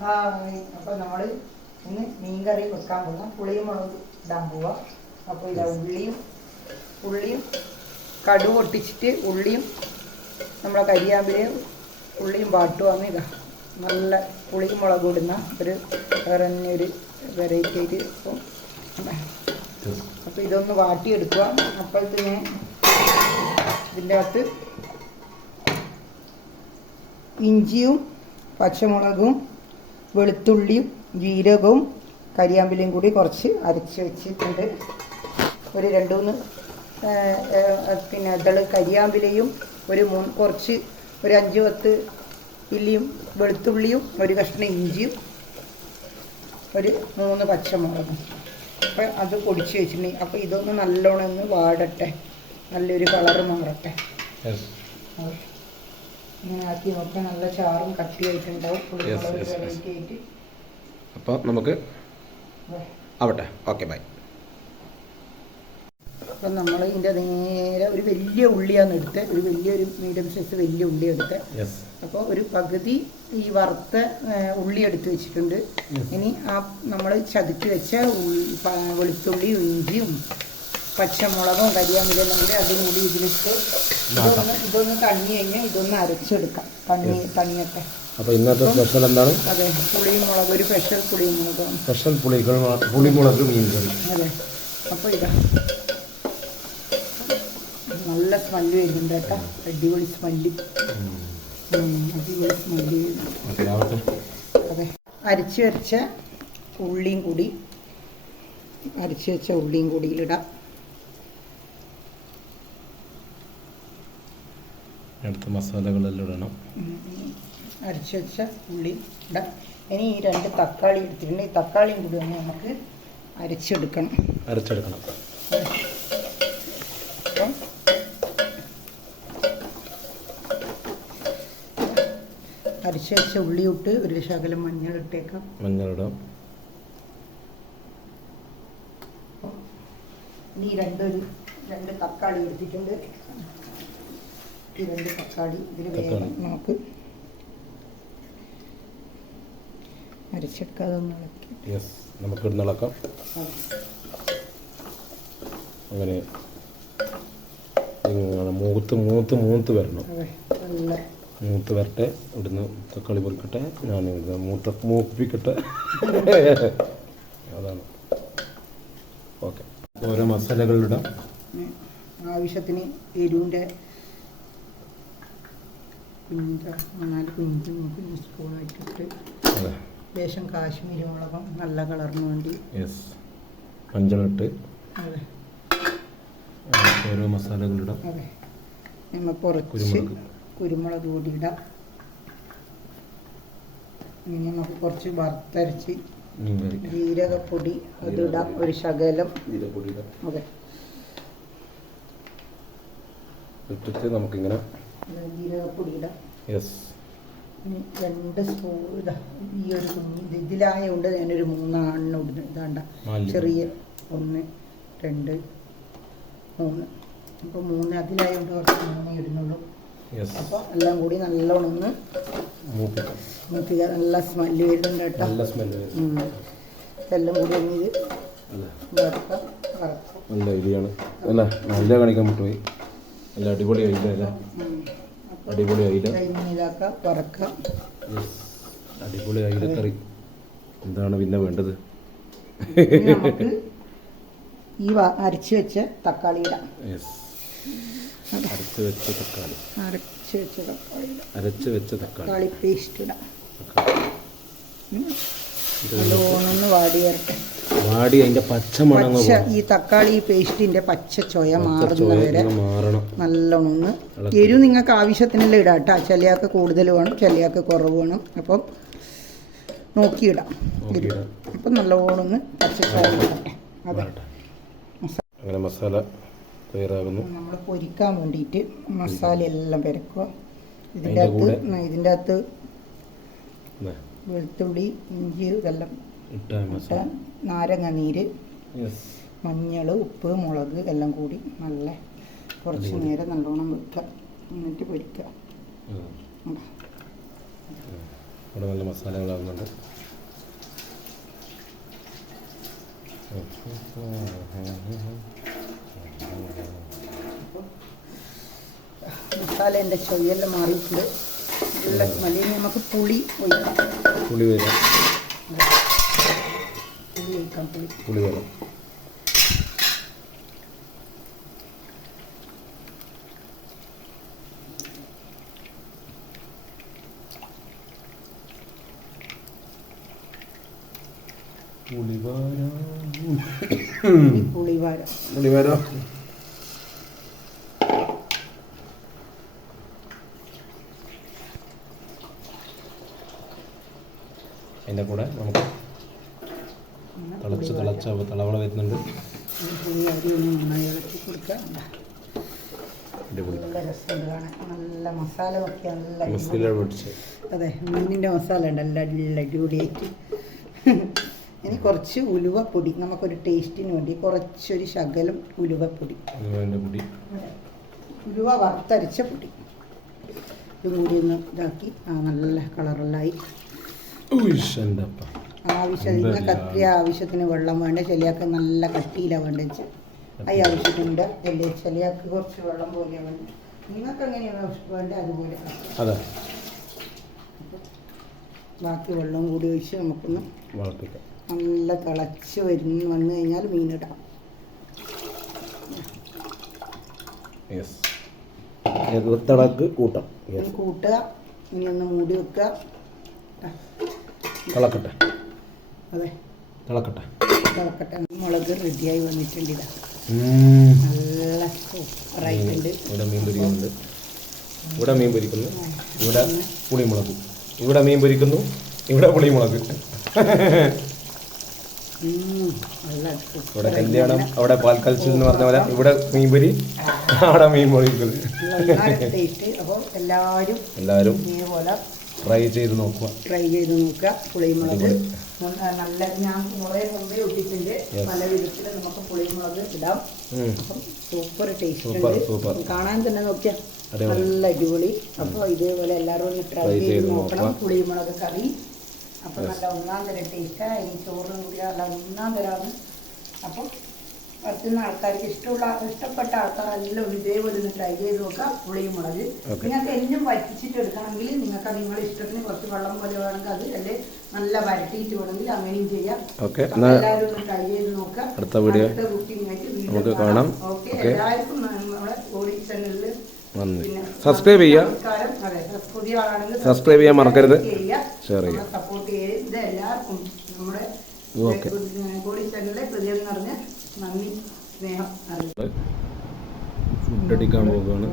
Hi അപ്പോൾ നമ്മൾ ഇന്ന് മീൻകറി വെക്കാൻ പോകാം പുളിയും മുളക് ഇടാൻ പോവാം. അപ്പോൾ ഇതാ ഉള്ളിയും ഉള്ളിയും കടു പൊട്ടിച്ചിട്ട് ഉള്ളിയും നമ്മളെ കരിയാമ്പിലെ ഉള്ളിയും വാട്ടുവാന്ന് ഇതാ. നല്ല പുളിയും മുളക് ഇടുന്ന ഒരു വേറെ തന്നെ ഒരു വെറൈറ്റി ആയിട്ട് ഇപ്പം അപ്പോൾ ഇതൊന്ന് വാട്ടിയെടുക്കുക അപ്പോഴത്തേന് ഇതിന്റെ അകത്ത് ഇഞ്ചിയും പച്ചമുളകും വെളുത്തുള്ളിയും ജീരകവും കരിയാമ്പിലയും കൂടി കുറച്ച് അരച്ച് വെച്ചിട്ടുണ്ട്. ഒരു രണ്ട് മൂന്ന് പിന്നെ ഇതൾ കരിയാമ്പിലയും ഒരു മൂന്ന് കുറച്ച് ഒരു അഞ്ച് പത്ത് ഇല്ലിയും വെളുത്തുള്ളിയും ഒരു കഷ്ണം ഇഞ്ചിയും ഒരു മൂന്ന് പച്ചമുളകും. അപ്പം അത് പൊടിച്ച് വെച്ചിട്ടുണ്ടെങ്കിൽ അപ്പോൾ ഇതൊന്ന് നല്ലോണം ഒന്ന് വാടട്ടെ. നല്ലൊരു കളറ് മാറട്ടെ. അതെ. ഇങ്ങനെ ആക്കി നല്ല ചാറും കട്ടിയായിട്ടുണ്ടാവും. അപ്പോൾ നമുക്ക്. ആവട്ടെ. Okay bye. അപ്പം നമ്മൾ ഇതിന്റെ നേരെ ഒരു വലിയ ഉള്ളിയാണ് എടുത്ത്. ഒരു വലിയൊരു മീഡിയം സൈസ് വലിയ ഉള്ളി എടുത്ത്. അപ്പോൾ ഒരു പകുതി ഈ വറുത്ത ഉള്ളി എടുത്ത് വെച്ചിട്ടുണ്ട്. ഇനി ആ നമ്മൾ ചതുക്കി വെച്ച വെളുത്തുള്ളിയും ഇഞ്ചിയും പച്ചമുളകും കരിയാമിലെല്ലാം കൂടി അതും കൂടി ഇതിലിട്ട് ഇതൊന്ന് ഇതൊന്ന് തണ്ണി കഴിഞ്ഞാൽ ഇതൊന്ന് അരച്ചെടുക്കാം. തണ്ണി തണ്ണിയൊക്കെ. അപ്പോൾ ഇന്നത്തെ സ്പെഷ്യൽ എന്താണ്? അതെ പുളിയും മുളക് ഒരു സ്പെഷ്യൽ പുളിയും മുളകും സ്പെഷ്യൽ പുളികൾ പുളിമുളക് മീൻ കറി അതെ. അപ്പോൾ ഇതാ. നല്ല സ്മെല്ല് വരുന്നുണ്ട് കേട്ടോ. അടിപൊളി സ്മെല്ല് അടിപൊളി സ്മെല്ല് അതെ. അരച്ച് വരച്ച ഉള്ളിയും കൂടി അരച്ച് വെച്ച ഉള്ളിയും കൂടിയിലിടാം അടുത്ത മസാലകളെല്ലാം ഇടണം. അരച്ച് വെച്ച ഉള്ളി ഇടാം. ഇനി ഈ രണ്ട് തക്കാളി എടുത്തിട്ടുണ്ട്. ഈ തക്കാളിയും കൂടി ഒന്ന് നമുക്ക് അരച്ചെടുക്കണം. അരച്ചെടുക്കണം. അരച്ച അരച്ച് വെച്ച ഉള്ളി ഇട്ട് ഒരു ശകലം മഞ്ഞൾ ഇട്ടേക്കാം. മഞ്ഞളിടാം ഇനി രണ്ടൊരു രണ്ട് തക്കാളി എടുത്തിട്ടുണ്ട്. ഈ രണ്ട് തക്കാളി ഇതിൽ വേഗം നമുക്ക് അരച്ചെടുക്കാതെ ഒന്ന് ഇളക്കി. യെസ് നമുക്ക് ഇടുന്ന ഇളക്കാം. അങ്ങനെ മൂത്ത് മൂത്ത് മൂത്ത് വരണം. മൂത്ത് വരട്ടെ ഇവിടുന്ന് തക്കാളി പൊറിക്കട്ടെ ഞാൻ ഇവിടുന്ന് മൂത്ത മൂപ്പിക്കട്ടെ. അതാണ്. ഓക്കെ ഓരോ മസാലകളിടാം. ആവശ്യത്തിന് എരിവിന്റെ കുഞ്ഞ നാല് കുഞ്ഞു കുഞ്ഞു സ്പൂണായിട്ടിട്ട് ലേശം കാശ്മീരി മുളകും നല്ല കളറിന് വേണ്ടി. യെസ് മഞ്ഞളിട്ട് അതെ. ഓരോ മസാലകളിടാം അതെ. നമ്മൾ കുറച്ച് കുരുമുളക്. കുരുമുളക് കൂടി ഇടാം. ഇനി നമുക്ക് കുറച്ച് വറുത്തരച്ച് ജീരകപ്പൊടി അതിടാം ഒരു ശകലം. അതെ. ഇട്ടിട്ട് നമുക്കിങ്ങനെ ജീരകപ്പൊടി ഇടാം രണ്ട് സ്പൂൺ ഇതാ ഈ ഒരു കുഞ്ഞ് ഞാനൊരു മൂന്നാണ് ഇടുന്നു. ഇതാണ്ട. ചെറിയ ഒന്ന് രണ്ട് മൂന്ന്. അപ്പോൾ മൂന്ന് അതിലായതുകൊണ്ട് കുറച്ച് മൂന്നേ ഇടുന്നുള്ളൂ. അപ്പോൾ എല്ലാം കൂടി നല്ലോണം ഒന്ന് മൂപ്പിക്കാം. നമുക്ക് നല്ല സ്മെല്ല് വരുന്നുണ്ട് കേട്ടോ. എല്ലാം കൂടി ഒന്ന് ഇത് അല്ലേ? വറുക്കാം വറക്കാം. നല്ല ഐഡിയാണ് അല്ല? നല്ല കാണിക്കാൻ പറ്റുപോയി നല്ല അടിപൊളി ഐഡിയ അല്ലേ? അടിപൊളി വറക്കാം. അടിപൊളി ഐഡിയ കറി. എന്താണ് പിന്നെ വേണ്ടത്? ഈ അരച്ച് വെച്ച തക്കാളി ഇടാം. അരച്ച് വെച്ച തക്കാളി. അരച്ച് വെച്ച തക്കാളി ഇടാം. വെച്ച തക്കാളി. പേസ്റ്റ് ഇടാം. നല്ലോണം വാടി വരട്ടെ വാടി അതിന്റെ പച്ച മണങ്ങ ഈ തക്കാളി പേസ്റ്റിന്റെ പച്ച ചോയ മാറുന്നവരെ നല്ലോണം ഒന്ന് എരിവ് നിങ്ങൾക്ക് ആവശ്യത്തിനെല്ലാം ഇടാം കേട്ടോ. ചിലയാൾക്ക് കൂടുതൽ വേണം ചിലയാൾക്ക് കുറവ് വേണം. അപ്പം നോക്കിയിടാം. എരിവ്. അപ്പം നല്ലോണം ഒന്ന് പച്ച ചോയ അതെ. അങ്ങനെ മസാല തയ്യാറാകുന്നു. നമ്മൾ പൊരിക്കാൻ വേണ്ടിയിട്ട് മസാല എല്ലാം പെരക്കുക. ഇതിന്റെ അകത്ത് ഇതിന്റെ അകത്ത് വെളുത്തുള്ളി ഇഞ്ചി ഇതെല്ലാം ഇട്ട നാരങ്ങ നീര് മഞ്ഞൾ ഉപ്പ് മുളക് എല്ലാം കൂടി നല്ല കുറച്ച്. നേരം നല്ലോണം വെക്കുക. എന്നിട്ട് പൊരിക്കുക? ഇവിടെ നല്ല മസാലകളാകുന്നുണ്ട് മസാലേന്റെ ചൊയ്യെല്ലാം മാറിയിട്ടുണ്ട്. നല്ല സ്മെല്ല് നമുക്ക് പുളി ഒഴിക്കാം പുളി വരാം. ഒഴിക്കാം പുളി പുളി വരാം പുളി വരാം പുളി വാര പുളി വരാം അതിന്റെ കൂടെ നമുക്ക് തിളച്ച് തിളച്ച തിളവള വരുന്നുണ്ട് നല്ല മസാല ഒക്കെ നല്ല അടിപൊളി. മസാല പൊടിച്ച് അതെ മീനിന്റെ മസാല ഉണ്ട് നല്ല അടിപൊളിയായിട്ട് ഇനി കുറച്ച് ഉലുവപ്പൊടി നമുക്കൊരു ടേസ്റ്റിന് വേണ്ടി കുറച്ചൊരു ശകലം ഉലുവപ്പൊടി പൊടി ഉലുവ വറുത്തരച്ച പൊടി ഇതും കൂടി ഒന്ന് ഇതാക്കി ആ നല്ല കളറെല്ലായി അപ്പ ആവശ്യം ആവശ്യത്തിന് വെള്ളം വേണ്ട? ചെലിയാക്ക് നല്ല കട്ടിയിലാണ് വേണ്ടത് ഈ ആവശ്യത്തിനുണ്ട്. ചെല്ലിയ ചെലിയാക്ക് കുറച്ച് വെള്ളം പോലെ വേണ്ട? നിങ്ങൾക്ക് എങ്ങനെയാണ് വേണ്ടത് അതുപോലെ അതെ. ബാക്കി വെള്ളം കൂടി ഒഴിച്ച് നമുക്കൊന്ന് നല്ല തിളച്ച് വരുന്ന വന്നു കഴിഞ്ഞാൽ മീനിടാം തിളക്ക് കൂട്ടം. കൂട്ടുക ഇനി ഒന്ന് മൂടി വെക്കുക. ആ, തിളക്കട്ടെ. അതെ. തിളക്കട്ടെ. തിളക്കട്ടെ. മുളക് റെഡിയായി വന്നിട്ടുണ്ട് ഇതാ. നല്ല സൂപ്പറായിട്ടുണ്ട്. ഇവിടെ മീൻ പൊരിക്കുന്നുണ്ട്. ഇവിടെ മീൻ പൊരിക്കുന്നു. ഇവിടെ പുളിമുളക്. ഇവിടെ മീൻ പൊരിക്കുന്നു. ഇവിടെ പുളിമുളക്. ഇവിടെ കല്യാണം അവിടെ പാൽക്കൽച്ചൽ എന്ന് പറഞ്ഞ പോലെ ഇവിടെ മീൻ പൊരി അവിടെ മീൻ പൊരിക്കുന്നത്. എല്ലാവരും എല്ലാവരും. ട്രൈ ചെയ്ത് നോക്കുക. ട്രൈ ചെയ്ത് നോക്കുക. പുളിമുളക്. നല്ല ഞാൻ കുറേ മുമ്പേ ഇട്ടിട്ടുണ്ട്. നല്ല പല വിധത്തിൽ നമുക്ക് പുളിമുളക് ഇടാം. അപ്പം സൂപ്പർ ടേസ്റ്റ് കാണാൻ തന്നെ നോക്കിയാൽ നല്ല അടിപൊളി. അപ്പോൾ ഇതേപോലെ എല്ലാവരും ഒന്ന് ട്രൈ ചെയ്ത് നോക്കണം. നോക്കാം. പുളിമുളക് കറി. അപ്പം നല്ല ഒന്നാം തരം ടേസ്റ്റാണ് ഇനി ചോറിനും കൂടി നല്ല ഒന്നാം തരാണ് അപ്പം പറ്റുന്ന ആൾക്കാർക്ക് ഇഷ്ടമുള്ള ഇഷ്ടപ്പെട്ട ആൾക്കാരെല്ലാം ഇതേപോലെ ഒന്ന് ട്രൈ ചെയ്ത് നോക്കാം പുളിയും മുളക്. നിങ്ങൾക്ക് എന്നും വറ്റിച്ചിട്ട് എടുക്കണമെങ്കിൽ നിങ്ങൾക്ക് നിങ്ങളുടെ ഇഷ്ടത്തിന് കുറച്ച് വെള്ളം പോലെ വേണമെങ്കിൽ അത് അല്ലെ നല്ല വരട്ടിയിട്ട് വേണമെങ്കിൽ അങ്ങനെയും ചെയ്യാം. ഓക്കെ എല്ലാവരും ഒന്ന് ട്രൈ ചെയ്ത് നോക്കാം അടുത്ത വീഡിയോ നമുക്ക് കാണാം. ഓക്കെ എല്ലാവർക്കും നമ്മുടെ ഓഡി ചാനലിൽ പിന്നെ സബ്സ്ക്രൈബ് ചെയ്യുക സബ്സ്ക്രൈബ് ചെയ്യാൻ മറക്കരുത്. Share ചെയ്യുക. സപ്പോർട്ട് ചെയ്ത് എല്ലാവർക്കും നമ്മുടെ. കോടി ചാനലിലെ ഹൃദയം നിറഞ്ഞ നന്ദി സ്നേഹം ഫുഡ് അടിക്കാൻ പോവുകയാണ്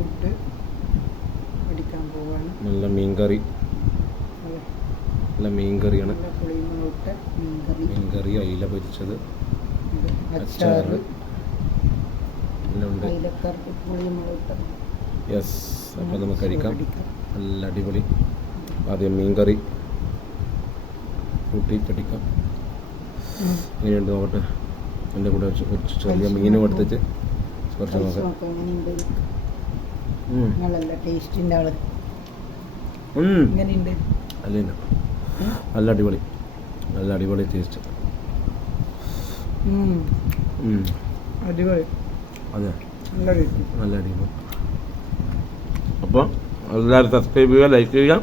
അടിക്കാൻ പോവാണ്. നല്ല മീൻ കറി നല്ല മീൻ കറിയാണ് മീൻകറി. മീൻ കറി അയില പൊരിച്ചത്. അച്ചാറ്. യെസ് അപ്പോൾ നമുക്ക് കഴിക്കാം നല്ല അടിപൊളി. ആദ്യം മീൻ കറി കൂട്ടി കടിക്കാം എങ്ങനെയുണ്ട് നോക്കട്ടെ എന്റെ കൂടെ കുറച്ച് ചെറിയ മീനും എടുത്തിട്ട് കുറച്ച് നോക്കാം. അല്ല നല്ല അടിപൊളി. നല്ല അടിപൊളി ടേസ്റ്റ്. അടിപൊളി. അതെ. നല്ല അടിപൊളി. അപ്പോൾ എല്ലാവരും സബ്സ്ക്രൈബ് ചെയ്യുക ലൈക്ക് ചെയ്യുക.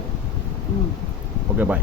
Okay bye